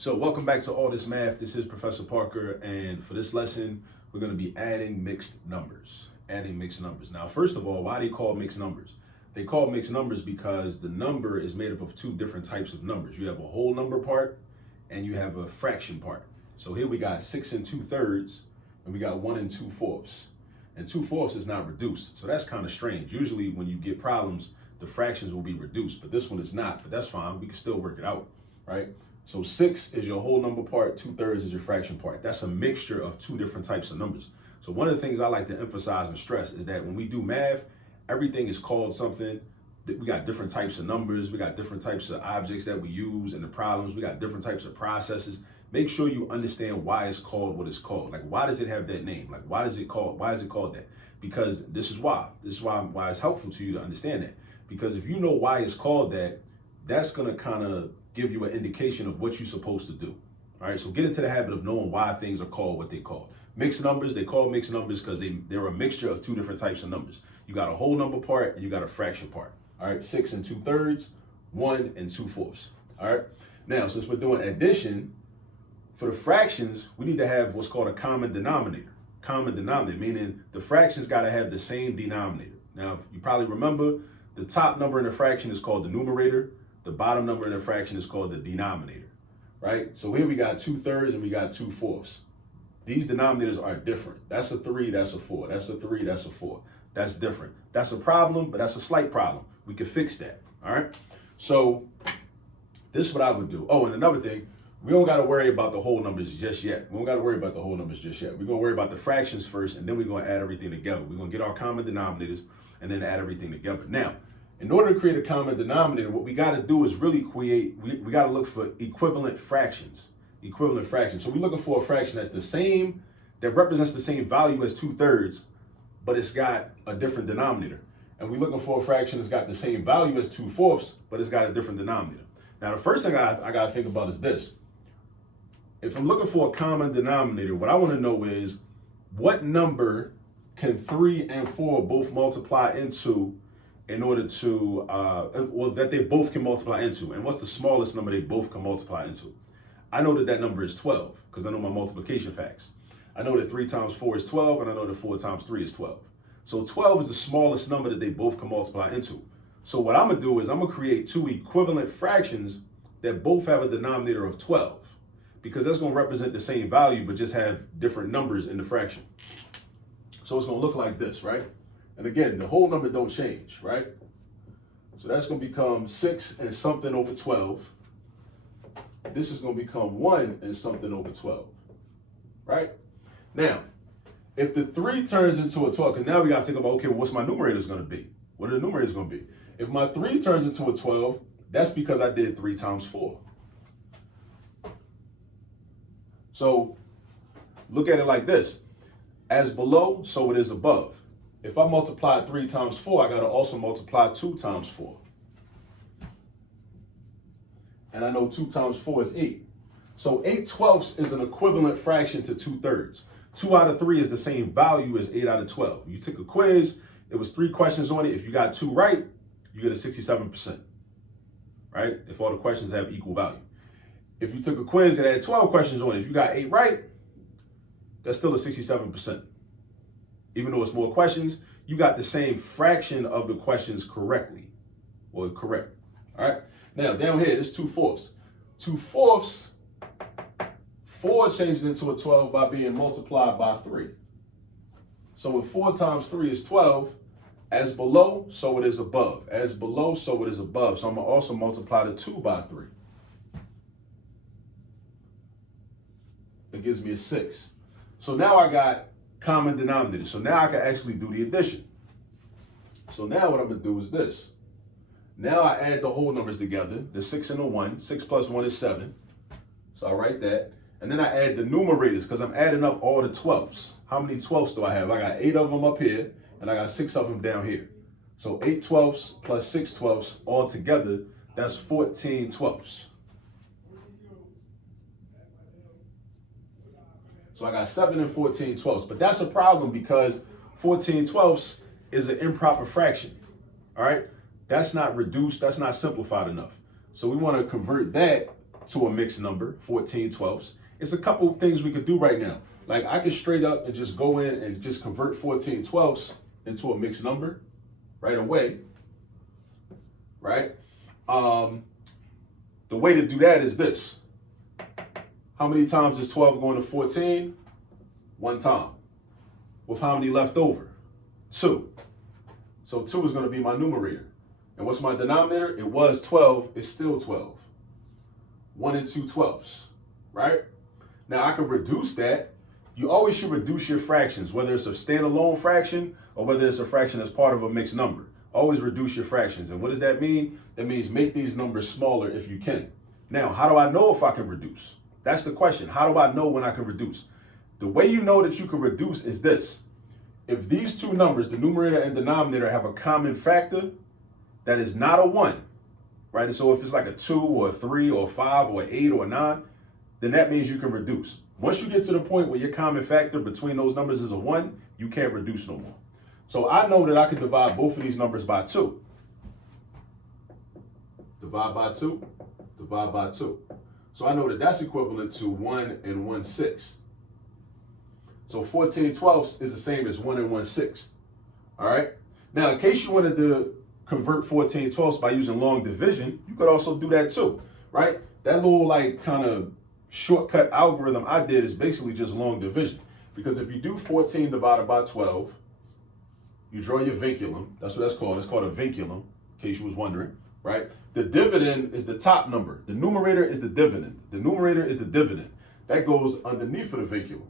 So welcome back to All This Math. This is Professor Parker, and for this lesson, we're going to be adding mixed numbers. Now, first of all, why are they called mixed numbers? They call mixed numbers because the number is made up of two different types of numbers. You have a whole number part, and you have a fraction part. So here we got 6 2/3, and we got 1 2/4. And 2/4 is not reduced, so that's kind of strange. Usually when you get problems, the fractions will be reduced, but this one is not, but that's fine. We can still work it out, right? So 6 is your whole number part, 2/3 is your fraction part. That's a mixture of two different types of numbers. So one of the things I like to emphasize and stress is that when we do math, everything is called something. We got different types of numbers, we got different types of objects that we use in the problems, we got different types of processes. Make sure you understand why it's called what it's called. Like, why does it have that name? Like, why is it called that? Because this is why it's helpful to you to understand that. Because if you know why it's called that, that's gonna kind of give you an indication of what you're supposed to do. All right, so get into the habit of knowing why things are called what they call. Mixed numbers, they call mixed numbers because they're a mixture of two different types of numbers. You got a whole number part and you got a fraction part. All right, 6 2/3, 1 2/4. All right, now since we're doing addition, for the fractions, we need to have what's called a common denominator. Common denominator, meaning the fractions got to have the same denominator. Now, if you probably remember, the top number in the fraction is called the numerator. The bottom number in the fraction is called the denominator, right? So here we got 2/3 and we got 2/4. These denominators are different. That's a 3, that's a 4. That's a 3, that's a 4. That's different. That's a problem, but that's a slight problem. We can fix that, all right? So this is what I would do. Oh, and another thing, we don't got to worry about the whole numbers just yet. We don't got to worry about the whole numbers just yet. We're going to worry about the fractions first, and then we're going to add everything together. We're going to get our common denominators and then add everything together. Now, in order to create a common denominator, what we got to do is really we got to look for equivalent fractions. So we're looking for a fraction that's the same, that represents the same value as 2/3, but it's got a different denominator. And we're looking for a fraction that's got the same value as 2/4, but it's got a different denominator. Now, the first thing I got to think about is this. If I'm looking for a common denominator, what I want to know is what number can 3 and 4 both multiply into in order to, that they both can multiply into, and what's the smallest number they both can multiply into? I know that number is 12 because I know my multiplication facts. I know that 3 times 4 is 12, and I know that 4 times 3 is 12. So 12 is the smallest number that they both can multiply into. So what I'm gonna do is I'm gonna create two equivalent fractions that both have a denominator of 12, because that's gonna represent the same value, but just have different numbers in the fraction. So it's gonna look like this, right? And again, the whole number don't change, right? So that's gonna become 6 and something over 12. This is gonna become 1 and something over 12, right? Now, if the 3 turns into a 12, because now we gotta think about, okay, well, what's my numerators gonna be? What are the numerators gonna be? If my 3 turns into a 12, that's because I did 3 times 4. So look at it like this. As below, so it is above. If I multiply 3 times 4, I got to also multiply 2 times 4. And I know 2 times 4 is 8. So 8/12 is an equivalent fraction to 2/3. 2 out of 3 is the same value as 8 out of 12. You took a quiz, it was 3 questions on it. If you got 2 right, you get a 67%, right? If all the questions have equal value. If you took a quiz that had 12 questions on it, if you got 8 right, that's still a 67%. Even though it's more questions, you got the same fraction of the questions correctly, or correct. All right. Now down here, it's 2/4. 2/4, 4 changes into a 12 by being multiplied by 3. So if 4 times 3 is 12, as below, so it is above. As below, so it is above. So I'm gonna also multiply the 2 by 3. It gives me a 6. So now I got common denominator. So now I can actually do the addition. So now what I'm gonna do is this. Now I add the whole numbers together, the 6 and the 1. 6 plus 1 is 7. So I write that. And then I add the numerators because I'm adding up all the 12ths. How many 12ths do I have? I got 8 of them up here and I got 6 of them down here. So 8 12ths plus 6 12ths all together, that's 14 12ths. So I got 7 and 14 12ths, but that's a problem because 14 12ths is an improper fraction, all right? That's not reduced, that's not simplified enough. So we want to convert that to a mixed number, 14/12. It's a couple things we could do right now. Like I could straight up and just go in and just convert 14/12 into a mixed number right away, right? The way to do that is this. How many times is 12 going to 14? One time. With how many left over? 2. So 2 is going to be my numerator. And what's my denominator? It was 12. It's still 12. 1 2/12, right? Now I can reduce that. You always should reduce your fractions, whether it's a standalone fraction or whether it's a fraction that's part of a mixed number. Always reduce your fractions. And what does that mean? That means make these numbers smaller if you can. Now, how do I know if I can reduce? That's the question. How do I know when I can reduce? The way you know that you can reduce is this. If these two numbers, the numerator and denominator, have a common factor that is not a 1, right? And so if it's like a 2 or a 3 or a 5 or an 8 or a 9, then that means you can reduce. Once you get to the point where your common factor between those numbers is a 1, you can't reduce no more. So I know that I can divide both of these numbers by 2. Divide by 2, divide by 2. So I know that that's equivalent to 1 1/6. So 14/12 is the same as 1 1/6. All right. Now, in case you wanted to convert 14/12 by using long division, you could also do that too, right? That little like kind of shortcut algorithm I did is basically just long division. Because if you do 14 divided by 12, you draw your vinculum. That's what that's called. It's called a vinculum, in case you was wondering, right? The dividend is the top number. The numerator is the dividend. The numerator is the dividend. That goes underneath of the vinculum.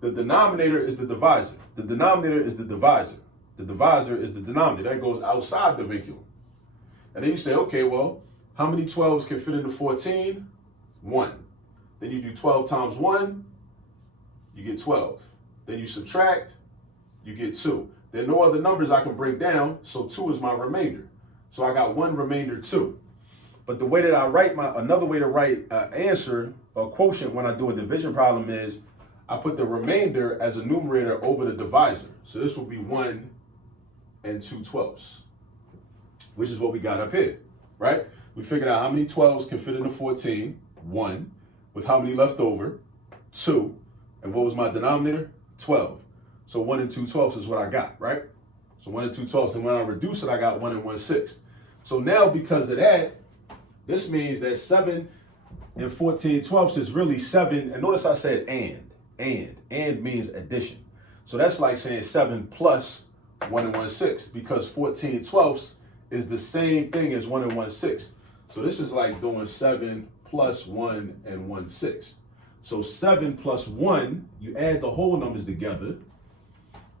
The denominator is the divisor. The denominator is the divisor. The divisor is the denominator. That goes outside the vinculum. And then you say, okay, well, how many 12s can fit into 14? 1. Then you do 12 times 1, you get 12. Then you subtract, you get 2. There are no other numbers I can bring down, so 2 is my remainder. So I got 1 remainder 2. But the way that I write another way to write answer or quotient when I do a division problem is I put the remainder as a numerator over the divisor. So this will be 1 2/12, which is what we got up here, right? We figured out how many 12s can fit into 14, 1, with how many left over, 2, and what was my denominator? 12. So 1 2/12 is what I got, right? So 1 2/12, and when I reduce it, I got 1 1/6. So now because of that, this means that 7 14/12 is really 7, and notice I said and means addition. So that's like saying 7 plus 1 1/6, because 14/12 is the same thing as 1 1/6. So this is like doing 7 plus 1 1/6. So 7 plus 1, you add the whole numbers together,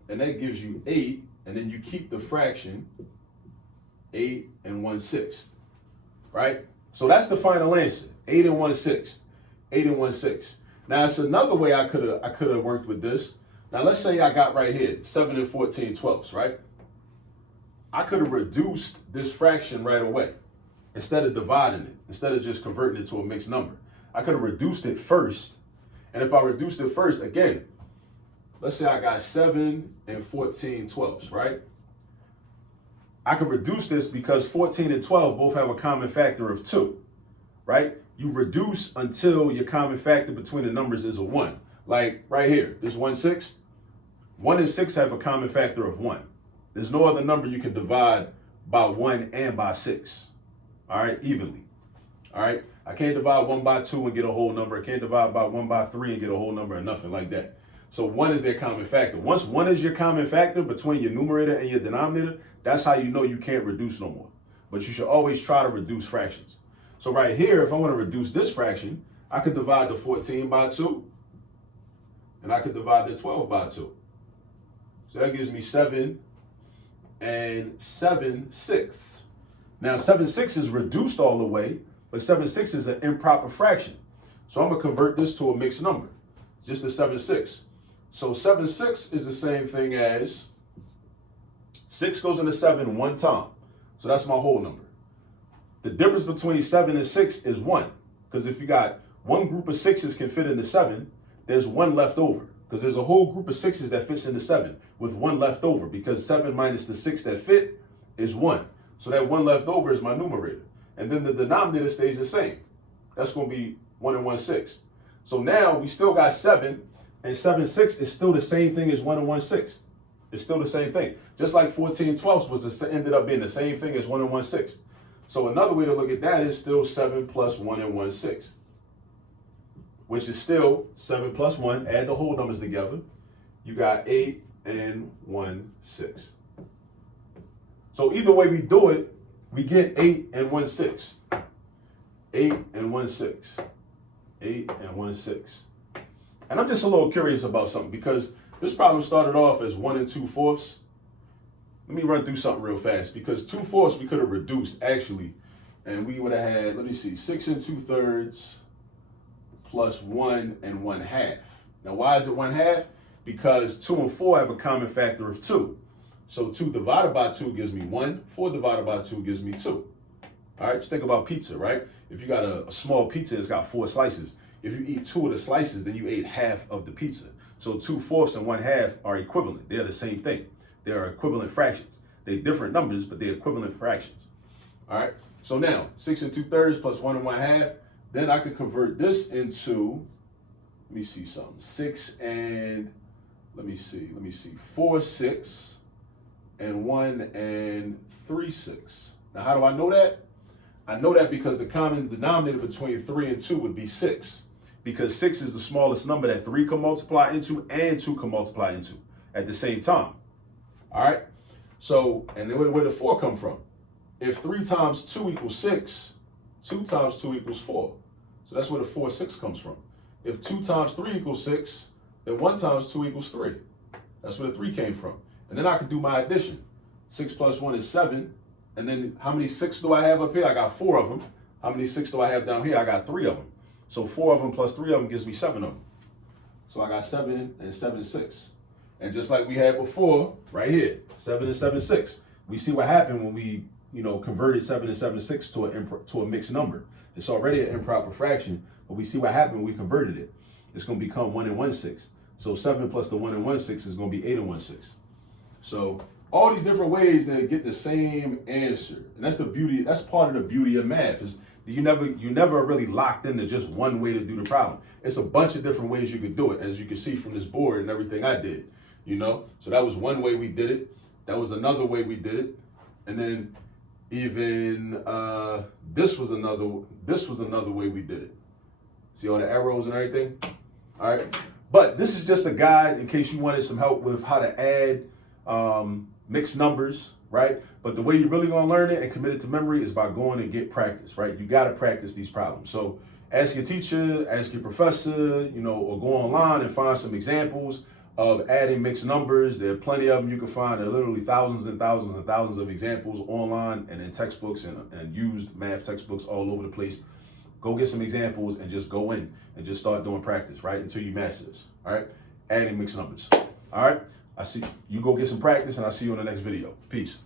and that gives you 8, and then you keep the fraction 8 1/6, right? So that's the final answer, 8 1/6, 8 1/6. Now it's another way I could have worked with this. Now let's say I got right here 7 14/12, right? I could have reduced this fraction right away instead of dividing it, instead of just converting it to a mixed number. I could have reduced it first, and if I reduced it first, again, let's say I got 7 14/12, right? I could reduce this because 14 and 12 both have a common factor of 2, right? You reduce until your common factor between the numbers is a 1. Like right here, this 1/6. 1 and 6 have a common factor of 1. There's no other number you can divide by 1 and by 6, all right, evenly, all right? I can't divide 1 by 2 and get a whole number. I can't divide by 1 by 3 and get a whole number, or nothing like that. So 1 is their common factor. Once 1 is your common factor between your numerator and your denominator, that's how you know you can't reduce no more. But you should always try to reduce fractions. So right here, if I want to reduce this fraction, I could divide the 14 by 2, and I could divide the 12 by 2. So that gives me 7 7/6. Now 7/6 is reduced all the way, but 7/6 is an improper fraction. So I'm gonna convert this to a mixed number, just a 7/6. So 7/6 is the same thing as 6 goes into 7 one time. So that's my whole number. The difference between 7 and 6 is 1. Because if you got one group of 6s can fit into 7, there's 1 left over. Because there's a whole group of 6s that fits into 7 with 1 left over. Because 7 minus the 6 that fit is 1. So that 1 left over is my numerator. And then the denominator stays the same. That's going to be 1 1/6. So now we still got 7, and 7/6 is still the same thing as 1 1/6. It's still the same thing. Just like 14/12 ended up being the same thing as 1 1/6. So another way to look at that is still 7 plus 1 1/6, which is still 7 plus 1. Add the whole numbers together. You got 8 1/6. So either way we do it, we get 8 1/6. 8 1/6. 8 1/6. And I'm just a little curious about something because this problem started off as 1 2/4. Let me run through something real fast because 2/4 we could have reduced actually, and we would have had, let me see, 6 2/3 plus 1 1/2. Now why is it 1/2? Because 2 and 4 have a common factor of 2. So 2 divided by 2 gives me 1. 4 divided by 2 gives me 2. All right, just think about pizza, right? If you got a small pizza, it's got 4 slices. If you eat 2 of the slices, then you ate half of the pizza. So 2/4 and 1/2 are equivalent. They're the same thing. They are equivalent fractions. They're different numbers, but they're equivalent fractions. All right, so now 6 2/3 plus 1 1/2. Then I could convert this into, let me see something, 6 and, let me see, 4 6 and 1 3/6. Now, how do I know that? I know that because the common denominator between 3 and 2 would be 6, because 6 is the smallest number that 3 can multiply into and 2 can multiply into at the same time. All right. So, and then where did 4 come from? If 3 times 2 equals 6, 2 times 2 equals 4. So that's where the 4 6 comes from. If 2 times 3 equals 6, then 1 times 2 equals 3. That's where the 3 came from. And then I could do my addition. 6 plus 1 is 7. And then how many 6 do I have up here? I got 4 of them. How many 6 do I have down here? I got 3 of them. So 4 of them plus 3 of them gives me 7 of them. So I got 7 and 7 6. And just like we had before, right here, 7 and 7 6. We see what happened when we, converted 7 and 7 6 to a mixed number. It's already an improper fraction, but we see what happened when we converted it. It's going to become 1 1/6. So 7 plus the 1 1/6 is going to be 8 1/6. So all these different ways to get the same answer. And that's the beauty, that's part of the beauty of math, is you never really locked into just one way to do the problem. It's a bunch of different ways you could do it, as you can see from this board and everything I did, So that was one way we did it. That was another way we did it. And then even this was another way we did it. See all the arrows and everything? All right. But this is just a guide in case you wanted some help with how to add mixed numbers, right? But the way you're really gonna learn it and commit it to memory is by going and get practice, right? You gotta practice these problems. So ask your teacher, ask your professor, or go online and find some examples of adding mixed numbers. There are plenty of them you can find. There are literally thousands and thousands and thousands of examples online and in textbooks and used math textbooks all over the place. Go get some examples and just go in and just start doing practice, right? Until you master this, all right? Adding mixed numbers, all right? I see you go get some practice and I'll see you in the next video. Peace.